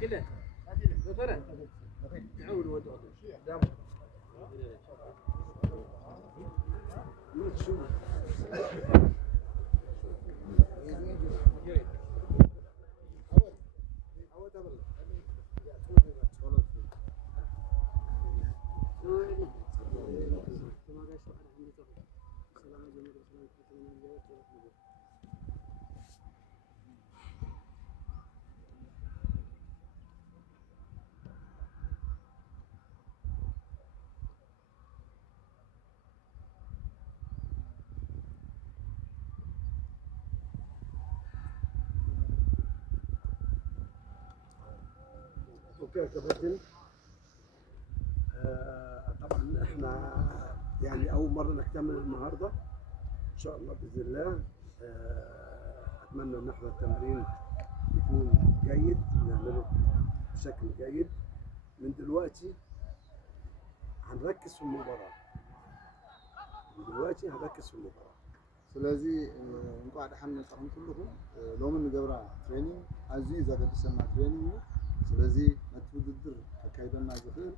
كده ذكرت تعود ودود دام اوكي يا كابتن. طبعا احنا يعني اول مره نكتمل النهارده ان شاء الله باذن الله. اتمنى ان احنا التمرين يكون جيد، نعمله بشكل جيد. من دلوقتي هنركز في المباراه، ስለዚህ እንኳን ደህና ኩልኩም ሎምን ንገብራ ትሬኒንግ ኣዝዩ ዘገድሰና ትሬኒንግ እዩ። ስለዚህ ነቲ ውድድር ተካይደና ዝኽእል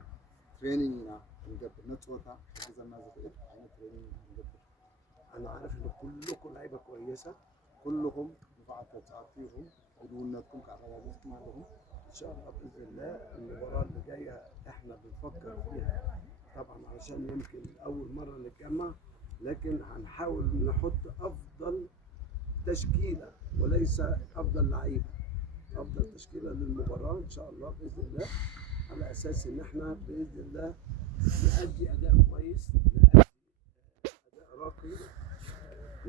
ትሬኒንግ ኢና ንገብር፣ ነፅወታ ክሕግዘና ዝኽእል ዓይነት ትሬኒንግ ኢና ንገብር። انا عارف ان كلكم لعيبه كويسه، ኩልኩም ብቕዓት ተፃወትኩም ዕድውነትኩም ካረጋገፅኩም ኣለኩም። ان شاء الله باذن الله المباراه اللي جايه احنا بنفكر فيها طبعا عشان يمكن اول مره نتجمع، لكن هنحاول نحط افضل تشكيله وليس افضل لعيبه، افضل تشكيله للمباراه ان شاء الله باذن الله، على اساس ان احنا باذن الله نأدي اداء كويس، نأدي اداء راقي،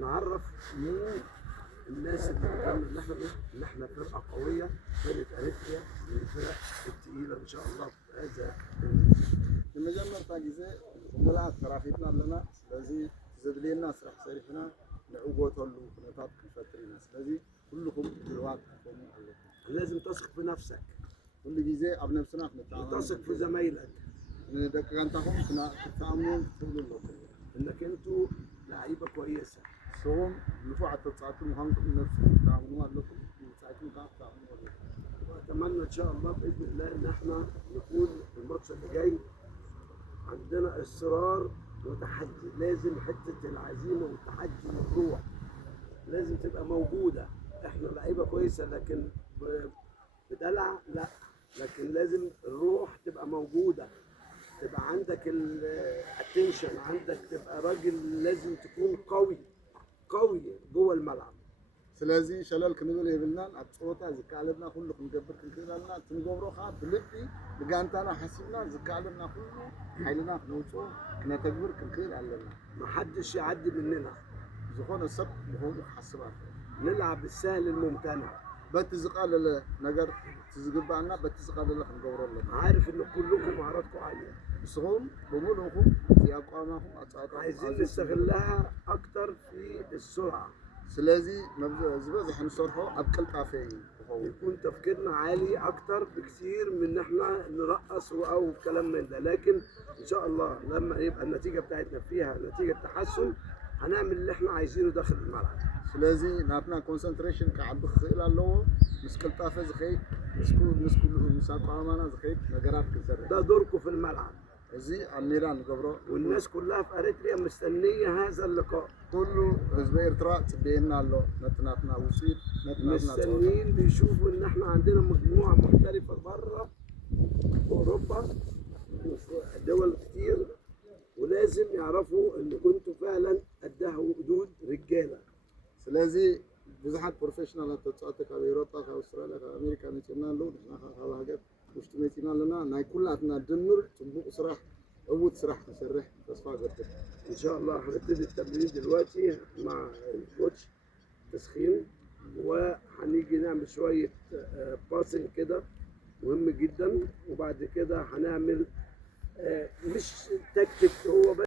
نعرف مين الناس اللي بتعمل ان احنا فرقه قويه، فرقه اريتريا من الفرق الثقيله ان شاء الله في هذا ንመጀመርታ ግዜ ኩምላት ተራኺብና ኣለና። ስለዚ ዘድልየና ስራሕ ሰሪሕና ንዕወተሉ ኩነታት ክንፈጥር ኢና። ስለዚ ኩልኩም ድልዋት ክትኮኑ ኣለኩም። لازم تثق في نفسك، ኩሉ ግዜ ኣብ ነፍስና ክንተኣመን፣ تثق في زمايلك ንደቂ ጋንታኹም ክትኣምኑን ትኽእሉ ኣለኩም። انك انتوا لعيبه كويسه. ንስኹም ንፉዓት ተፃወቱ ምዃንኩም ነፍስኩም ክትኣምኑ ኣለኩም፣ ንሳይኩም ከዓ ክትኣምኑ ኣለኩም። واتمنى ان شاء الله باذن الله ان احنا نكون في الماتش اللي جاي عندنا اصرار وتحدي. لازم حته العزيمه والتحدي والروح لازم تبقى موجوده. احنا لعيبه كويسه لكن بدلع لا، لكن لازم الروح تبقى موجوده، تبقى عندك الاتنشن، عندك تبقى راجل، لازم تكون قوي جوه الملعب. ስለዚ ሸለል ክንብል የብልናን ኣብ ፀወታ ዝከኣለና ኩሉ ክንገብር ክንክእል ኣለና። እቲ ንገብሮ ከዓ ብልቢ ንጋንታና ሓሲብና ዝከኣለና ኩሉ ሓይልና ክነውፅኦ ክነተግብር ክንክእል ኣለና። محدش يعدي مننا، ዝኾነ ሰብ ምዃኑ ክሓስብ ኣለዎ። نلعب بالسهل الممتنع. በቲ ዝቃለለ ነገር እቲ ዝግባአና በቲ ዝቃለለ ክንገብሮ ኣለና። عارف ان كلكم مهاراتكم عاليه، ንስኹም ብምሉእኩም እቲ ኣቋማኹም ኣፃወታ عايزين نستغلها اكتر في السرعه، ስለዚ ዝበዝሐ ንሰርሖ ኣብ ቅልጣፈ እዩ ክኸውን። يكون تفكيرنا عالي اكتر بكثير من ان احنا نرقص او كلام من ده. لكن ان شاء الله لما يبقى النتيجه بتاعتنا فيها نتيجه تحسن هنعمل اللي احنا عايزينه داخل الملعب. ስለዚ ናትና ኮንሰንትሬሽን ክዓቢ ክኽእል ኣለዎ። ምስ ቅልጣፈ ዝኸይድ ምስ ኣቋማና ዝኸይድ ነገራት ክንሰርሕ ده دوركم في الملعب، እዚ ኣብ ሜዳ ንገብሮ። والناس كلها في اريتريا مستنيه هذا اللقاء، ኩሉ ህዝቢ ኤርትራ ፅበየና ኣሎ ነቲ ናትና ውፅኢት ነቲ ናትና ፀወታ። مستنيين بيشوفوا ان احنا عندنا مجموعه محترفه بره في اوروبا وفي دول كتير، ولازم يعرفوا ان كنتوا فعلا قدها وقدود رجاله. ስለዚ ብዙሓት ፕሮፌሽናላት ተፃወቲ ካብ ኤውሮጳ፣ ካብ ኣውስትራልያ፣ ካብ ኣሜሪካ መፂና ኣለዉ። ንሕና ካብ ሃገር ውሽጢ መፂና ኣለና። ናይ ኩላትና ድምር ፅቡቅ ስራሕ ዕውት ስራሕ ክንሰርሕ ተስፋ ገድር። ان شاء الله هنبتدي التمرين دلوقتي مع الكوتش تسخين، وهنيجي نعمل شويه باسنج كده مهم جدا، وبعد كده هنعمل مش تكتيك هو بس